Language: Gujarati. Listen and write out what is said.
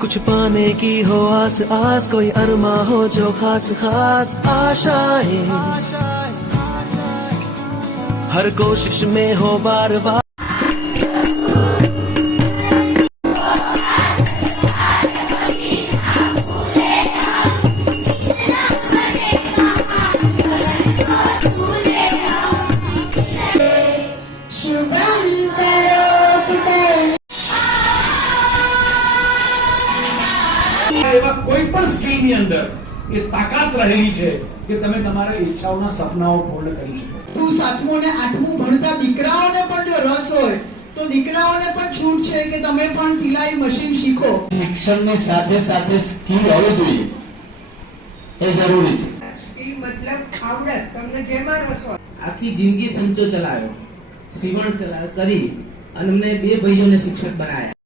कुछ पाने की हो आस आस, कोई अरमा हो जो खास खास आशाएं, हर कोशिश में हो बार बार। એવા કોઈ પણ સ્કીલની અંદર એ તાકાત રહેલી છે કે તમે તમારા ઈચ્છાઓના સપનાઓ પૂર્ણ કરી શકો। તું 7મું અને 8મું ભણતા દીકરાઓને પણ જો રસ હોય તો દીકરાઓને પણ છૂટ છે કે તમે પણ સિલાઈ મશીન શીખો। શિક્ષણની સાથે સાથે સ્કીલ હોવી જોઈએ એ જરૂરી છે। સ્કીલ મતલબ આવડત, તમને જેમાં રસ હોય। આખી જિંદગી સંચો ચલાવ્યો, સીવણ કરી અને અમને 2 ભાઈઓને શિક્ષક બનાવ્યા।